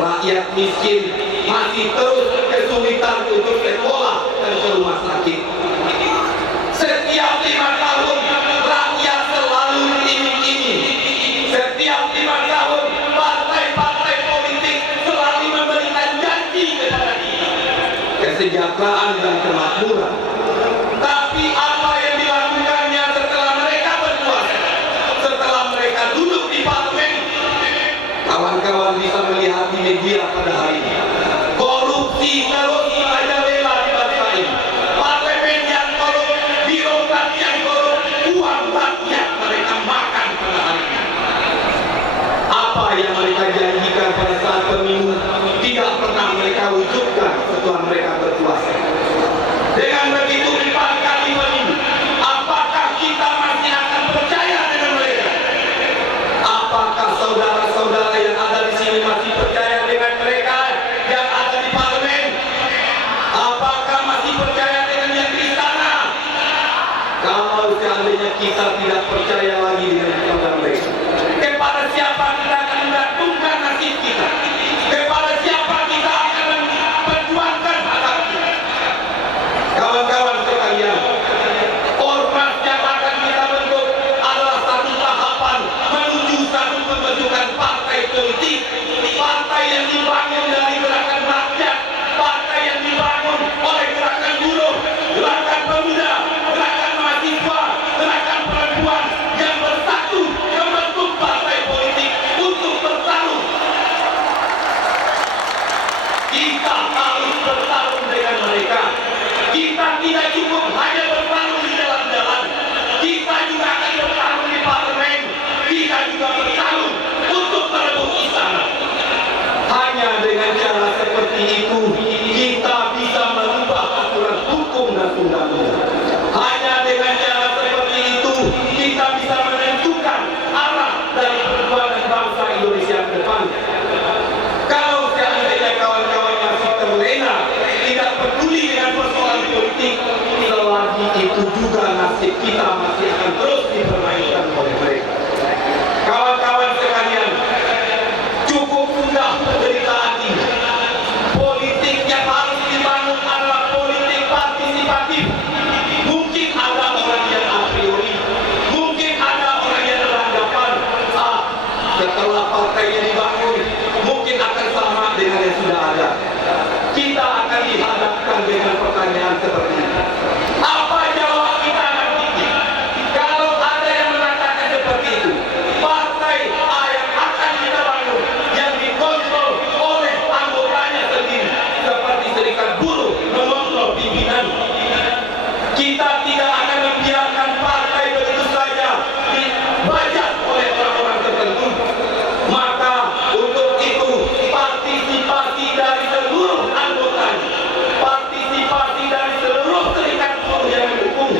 Rakyat miskin masih terus kesulitan untuk sekolah dan ke rumah sakit. Setiap 5 tahun rakyat selalu iming-iming. Setiap 5 tahun partai-partai politik selalu memberikan janji kepada kita kesejahteraan dan kemakmuran. Tapi apa yang dilakukannya setelah mereka berkuasa, setelah mereka duduk di parlemen? Kawan-kawan bisa melihat di media pada hari ini, korupsi terus merajalela di bangsa ini. Parlemen yang korup, birokrat yang korup, uang rakyat mereka makan pada hari ini. Apa yang mereka janjikan pada saat pemilu tidak pernah mereka wujudkan setelah mereka berkuasa. Dengan begitu 4 kali pemilu, apakah kita masih akan percaya dengan mereka? Apakah saudara-saudara yang ada di sini masih percaya dengan mereka yang ada di parlemen? Apakah masih percaya dengan yang di istana? Kalau seandainya kita tidak percaya lagi dengan kepada mereka, kepada siapa kita akan menggantungkan nasib kita? Kepada siapa kita akan memperjuangkan hak kita? Kawan-kawan sekalian, ormas yang akan kita bentuk adalah satu tahapan menuju satu pembentukan partai politik, partai yang dibangun dari gerakan rakyat, partai yang dibangun oleh gerakan buruh, gerakan pemuda, gerakan mahasiswa, gerakan perempuan yang bersatu membentuk partai politik untuk bertarung. Kita harus bertarung dengan mereka. Kita tidak cukup hanya bertarung di jalan-jalan. Kita juga akan bertarung di parlemen. Kita juga bertarung untuk merebut istana. Hanya dengan cara seperti itu kita bisa merubah aturan hukum dan undang-undang. Hanya dengan cara seperti itu kita bisa menentukan arah dari perjuangan bangsa Indonesia ke depan. Kalau seandainya kawan-kawan masih terlena, tidak peduli dengan persoalan politik, selagi itu juga nasib kita masih akan terus dipermainkan oleh mereka. Kawan-kawan sekalian, cukup sudah penderitaan ini. Politik yang harus dibangun adalah politik partisipatif. Mungkin ada orang yang a priori, mungkin ada orang yang beranggapan, setelah partainya dibangun, mungkin akan sama dengan yang sudah ada. Kita akan dihadapkan dengan pertanyaan seperti ini. Apa jawab kita nanti? Kalau ada yang mengatakan seperti itu, partai yang akan kita bangun, yang dikontrol oleh anggotanya sendiri, seperti serikat buruh mengontrol pimpinan. Kita tidak akan membiarkan partai begitu saja dibajak oleh orang-orang tertentu. Maka untuk itu partisipasi dari seluruh anggotanya, partisipasi dari seluruh serikat buruh yang mendukung,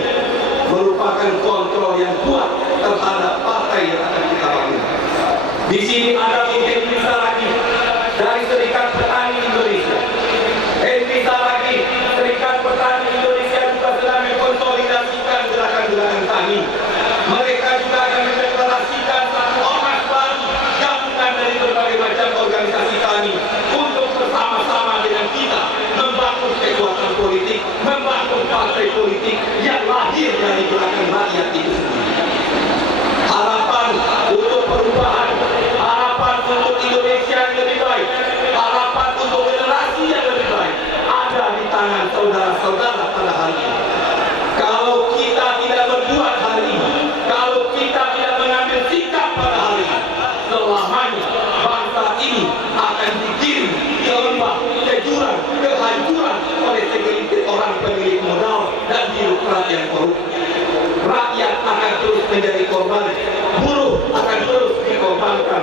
merupakan kontrol yang kuat terhadap partai yang akan kita bangun. Di sini ada mungkin bisa lagi dari Serikat Petani Indonesia. Bisa lagi Serikat Petani Indonesia juga sedang mengkonsolidasikan gerakan-gerakan tani. Mereka juga akan mendeklarasikan satu ormas baru gabungan dari berbagai macam organisasi tani untuk bersama-sama dengan kita membangun kekuatan politik, membangun partai politik yang lahir dari gerakan rakyat itu sendiri. Harapan untuk perubahan, harapan untuk Indonesia yang lebih baik, harapan untuk generasi yang lebih baik ada di tangan saudara-saudara pada hari ini. Kalau kita tidak berbuat hari ini, kalau kita tidak mengambil sikap pada hari ini, selamanya bangsa ini akan digiring ke lembah, ke jurang, kehancuran oleh segelintir orang pemilik modal dan birokrat yang korup. Rakyat akan terus menjadi korban, buruh akan terus dikorbankan.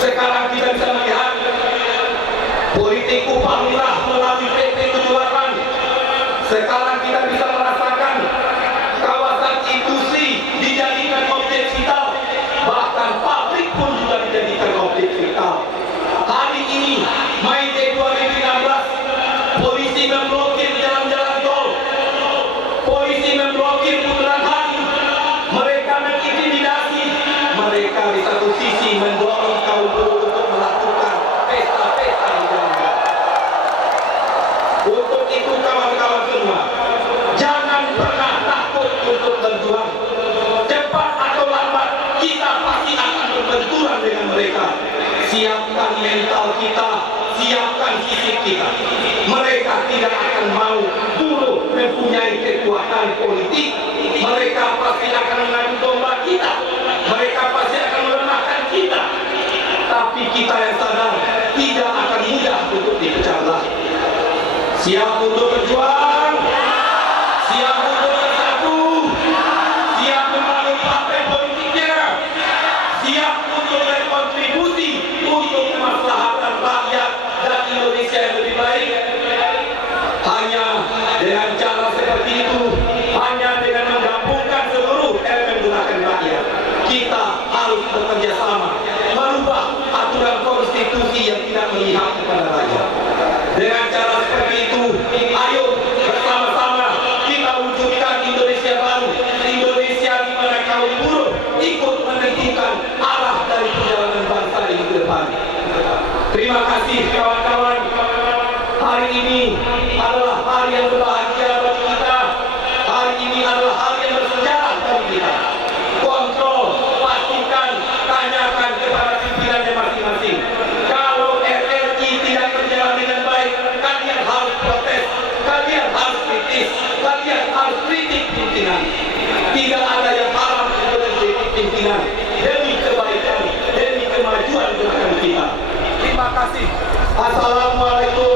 Sekarang kita bisa melihat politik upah murah melalui PP 78. Sekarang kita bisa merasakan kawasan industri dijadikan objek vital, bahkan pabrik pun juga dijadikan objek vital. Hari ini, Mei 2016, polisi memblokir jalan-jalan tol, polisi memblokir bundaran HI. Mereka mengintimidasi, mereka di satu sisi mendorong kaum buruh untuk melakukan pesta-pesta siapkan mental kita, siapkan fisik kita. Mereka tidak akan mau dulu mempunyai kekuatan politik. Mereka pasti akan mengadu domba kita. Mereka pasti akan melemahkan kita. Tapi kita yang sadar tidak akan mudah untuk dipecah belah. Siap untuk berjuang, siap untuk bersatu, siap membangun partai politiknya, siap untuk berkontribusi untuk kemaslahatan rakyat dan Indonesia yang lebih baik. Hanya dengan cara seperti itu, hanya dengan menggabungkan seluruh elemen gerakan rakyat, kita harus bekerja sama merubah aturan konstitusi yang tidak memihak kepada rakyat. Dengan cara seperti itu, ayo bersama-sama kita wujudkan Indonesia baru, Indonesia di mana kaum buruh ikut menentukan arah dari perjalanan bangsa ini ke depan. Terima kasih kawan-kawan. Hari ini adalah hari yang berbahagia bagi kita. Hari ini adalah hari yang bersejarah bagi kita. Kontrol, pastikan, tanyakan kepada pimpinannya masing-masing. Kalau RRI tidak berjalan dengan baik, kalian harus protes, kalian harus kritis, kalian harus kritik pimpinan. Tidak ada yang haram untuk kritik pimpinan demi kebaikan, demi kemajuan gerakan kita. Terima kasih. Assalamualaikum.